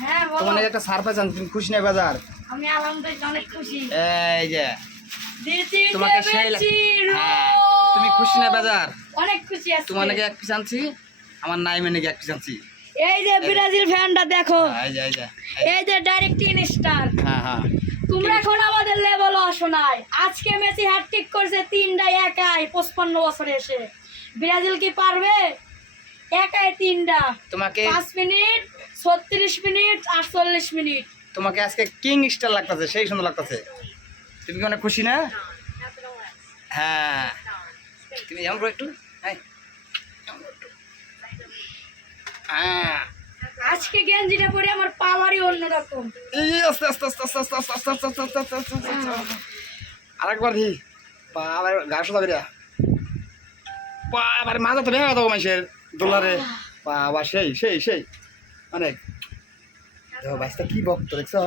হ্যাঁ বলো। তোমার একটা সারপ্রাইজ আনছি, তুমি খুশি না বাজার? আমি আলহামদুলিল্লাহ অনেক খুশি। এই যে দিতে তোমাকে সেই পেরেছি হ্যাঁ, রোজ। তুমি খুশি না বাজার? অনেক খুশি আছি। তোমার নাকি এক পিস আনছি, আমার নাইমে নাকি এক পিস আনছি। এই যে ব্রাজিল ফ্যানটা দেখো, হ্যাঁ, এই যে এই যে ডাইরেক্ট 3 স্টার। হ্যাঁ হ্যাঁ তোমরা এখন আমাদের লেভেল আসো নাই। আজকে মেসি হ্যাটট্রিক করেছে 3টা একাই 55 বছরে এসে। ব্রাজিল কি পারবে? একাই 3টা, তোমাকে 5 মিনিট, 36 মিনিট, 48 মিনিট। তোমাকে আজকে কিং স্টার লাগতেছে, সেই সুন্দর লাগতেছে। তুমি কি অনেক খুশি না? হ্যাঁ, তুমি যেমন করো একটু। হ্যাঁ হ্যাঁ, আজকে গেঞ্জিটা পরে আমার পাওয়ারই অন্যরকম। এই আস্তে আস্তে আস্তে আস্তে আস্তে আস্তে আস্তে আস্তে আস্তে আস্তে আস্তে আস্তে আস্তে। আরেকবার দি আবার গা সোজা করিয়া আবার মাজা তো ভেঙে দেবো মানুষের দোলারে। বাবা সেই সেই সেই অনেক দেখো বাইসটা কি বক্ত দেখছো।